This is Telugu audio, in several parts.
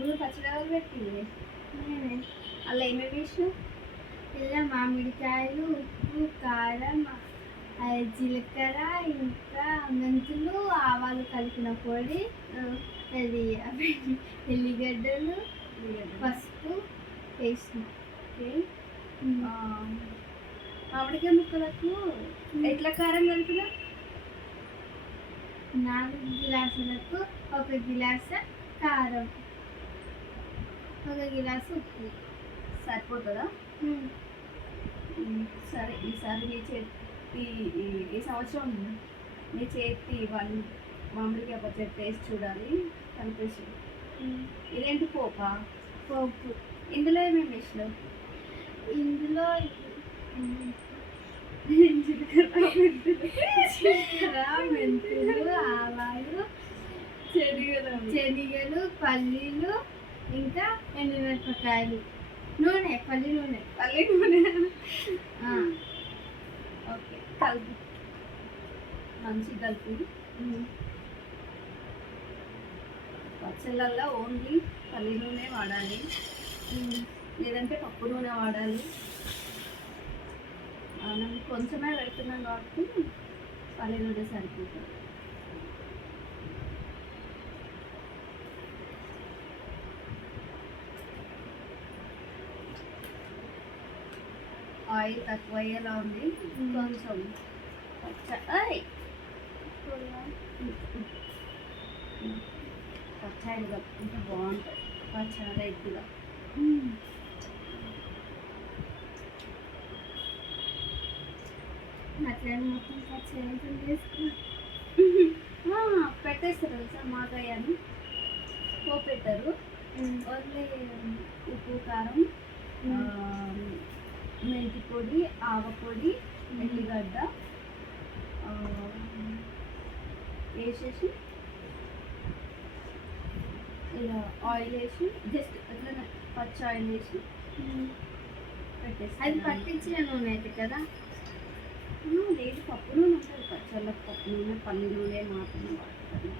మామూలు పచ్చడి పెట్టింది. నేనే అలా ఏమేమి వేసినావు ఇలా మామిడికాయలు ఉప్పు కారం జీలకర్ర ఇంకా మెంతులు ఆవాలు కలిపిన పొడి అది ఎల్లిగడ్డలు పసుపు వేసిన. మామిడికాయ ముక్కలకు ఎట్లా కారం కలిపినా? నాలుగు గిలాసులకు ఒక గిలాస కారం. ఒక గిలాసు ఉప్పు. సరిపోతుందా? సరే ఈసారి నీ చేతి ఈ- సంవత్సరం నీ చేతి వన్ మామిడికాయ పచ్చడి టేస్ట్ చూడాలి. ఉమ్. ఇదేంటి పోపా? పోపు. ఇందులో ఏమేమి వేసినావు? ఇందులో మెంతులు ఆవాలు శనగలు. శనగలు పల్లీలు ఇంకా ఎండుమిరపకాయలు నూనె పల్లి నూనె. పల్లి నూనె. ఆ, ఓకే. కలిపి. మంచి కలిపి. ఉమ్. పచ్చళ్ళల్లో ఓన్లీ పల్లి నూనె వాడాలి. ఉమ్. లేదంటే పప్పు నూనె వాడాలి. మనం కొంచెమే పెడుతున్నాం కాబట్టి పల్లి నూనె సరిపోతుంది. ఆయిల్ తక్కువ అయ్యేలా ఉంది కొంచెం పచ్చ! పచ్చాయిలు కలుపుకుంటే బాగుంటుంది. పచ్చడి ఉమ్. అట్లనే మొత్తం పచ్చడి వేసుకున్నా. పెట్టేస్తారు తెలుసా మాగాయ అని పోపు పెట్టారు ఓన్లీ ఉప్పు కారం మెంతి పొడి ఆవ పొడి ఎల్లిగడ్డ వేసేసి ఇలా ఆయిల్ వేసి జస్ట్ అట్లనే పచ్చ ఆయిల్ వేసి అది పెట్టేసి పట్టించిన నూనె అయితే కదా? లేదు పప్పు నూనె ఉంటుంది పచ్చళ్ళకి పప్పు నూనె పల్లి నూనె మాత్రమే వాడతారు.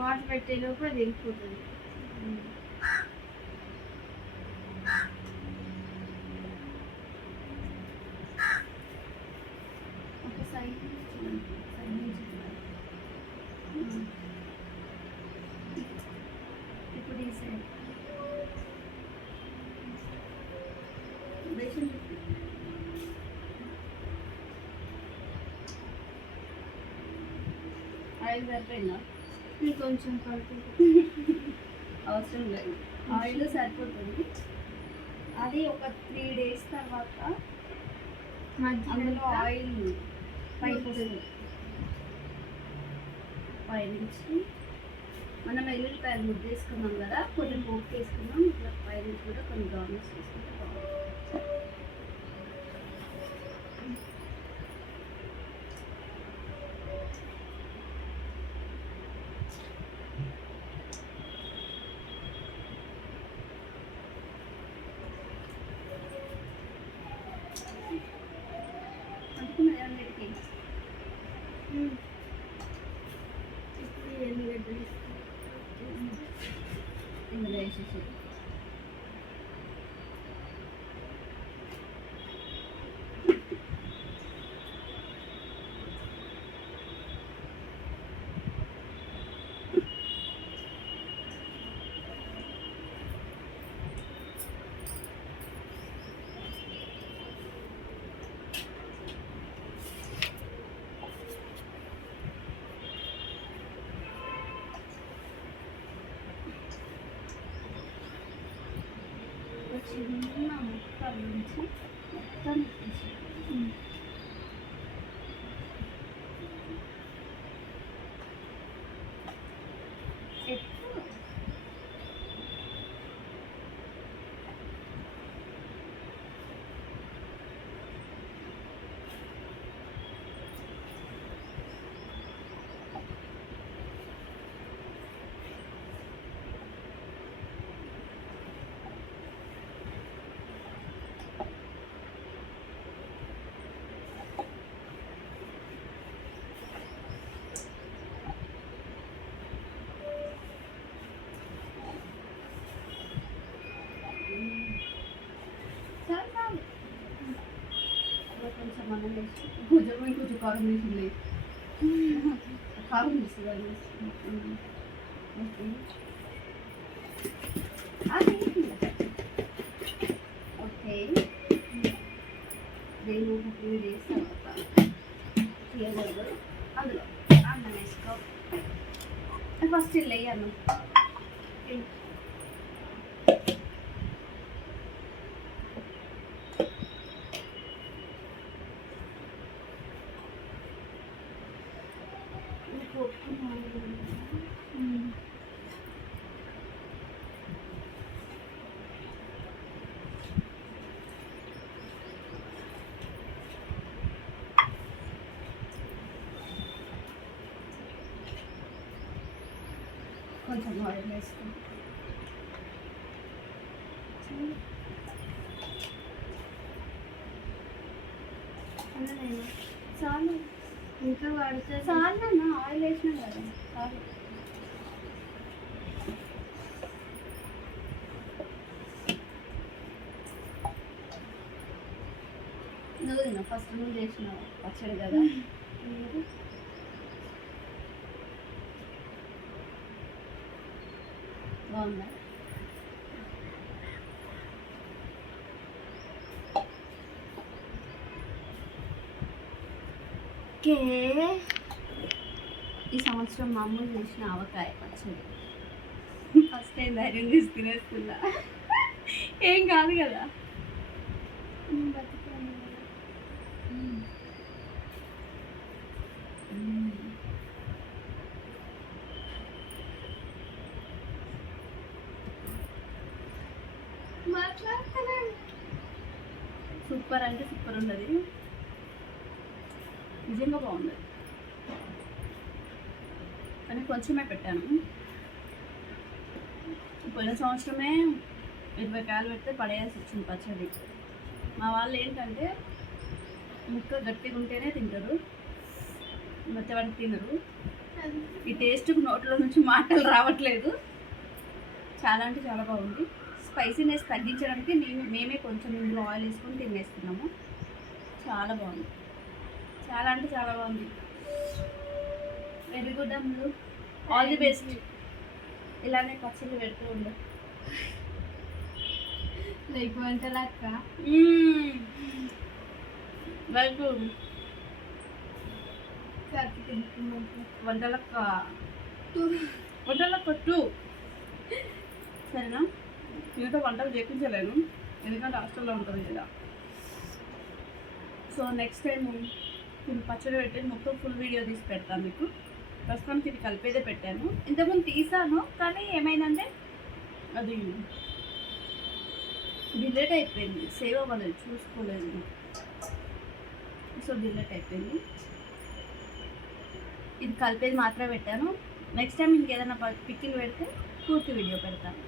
వాటర్ పెట్టే లోపల అది వెళ్ళిపోతుంది ఒక సైడ్ నుంచి. ఇప్పుడు ఈ సైడ్. ఆయిల్ సరిపోయిందా ఇంకొంచెం పడుతుంది. అవసరం లేదు. ఆయిల్ సరిపోతుంది. అది ఒక త్రీ డేస్ తర్వాత అందులో ఆయిల్ పైకి వస్తుంది పైనుంచి మనం ఎల్లుల్లిపాయలు ముద్ద వేసుకున్నాం కదా కొంచెం పోపు వేసుకున్నాం ఇట్లా పైనుంచి కూడా కొన్ని గార్నిష్ చేసుకుంటే ఉమ్. ఇప్పుడు ఎల్లిగడ్డలు ఇందులో వేసేసి ఒక చిన్న ముక్క నుంచి మొత్తం తీసేయాలి. అన్నం వేసి కొంచెం ఇంకొంచెం కారం వేసింది కారం వేస్తుంది ఓకే అది ఓకే నేను కుకింగ్ చేసిన తర్వాత తీయకూడదు అందులో అన్నం వేసుకో ఫస్ట్ ఇల్లు వేయి అన్నం కొంచెం ఆయిల్ వేసుకుంటాం చాలు ఇంకా వాడితే చాలు అన్న ఆయిల్ వేసినా కదా. చాలు నువ్వు తిన. ఫస్ట్ నువ్వు చేసినావు పచ్చడి కదా. బాగుందా? ఓకే. ఈ సంవత్సరం మా అమ్మ చేసిన ఆవకాయ పచ్చడి. ఫస్ట్ టైం ధైర్యం తీసి తినేస్తున్నా. ఏం కాదు కదా. మాట్లాడుతున్నాను సూపర్ అంటే సూపర్ ఉన్నది నిజంగా బాగుంది. కానీ కొంచెమే పెట్టాను. పోయిన సంవత్సరమే ఇరవై కాయలు పెడితే పడేయాల్సి వచ్చింది పచ్చడి. మా వాళ్ళు ఏంటంటే ముక్క గట్టిగా ఉంటేనే తింటారు మెత్తబడి తినరు. ఈ టేస్ట్ నోట్లో నుంచి మాటలు రావట్లేదు. చాలా అంటే చాలా బాగుంది. స్పైసీనెస్ తగ్గించడానికి మేము మేమే కొంచెం ఇందులో ఆయిల్ వేసుకొని తినేస్తున్నాము. చాలా బాగుంది. చాలా అంటే చాలా బాగుంది. Very good Ammulu. All the best ఇలానే పచ్చళ్ళు పెడుతూ ఉండు. లైక్ వంటలక్క తింటున్నాను. వంటలక్క. వంటలక్క టూ సరేనా? మీతో వంటలు చేయించలేను ఎందుకంటే హాస్టల్లో ఉంటుంది కదా. సో నెక్స్ట్ టైం నేను పచ్చడి పెట్టేది మొత్తం ఫుల్ వీడియో తీసి పెడతాను మీకు. ప్రస్తుతానికి ఇది కలిపేదే పెట్టాను. ఇంతకుముందు తీసాను కానీ ఏమైందంటే అది డిలేట్ అయిపోయింది. సేవ్ అవ్వలేదు చూసుకోలేదు. సో డిలేట్ అయిపోయింది. ఇది కలిపేది మాత్రమే పెట్టాను. నెక్స్ట్ టైం ఇంకేదైనా పిక్కిలు పెడితే పూర్తి వీడియో పెడతాను.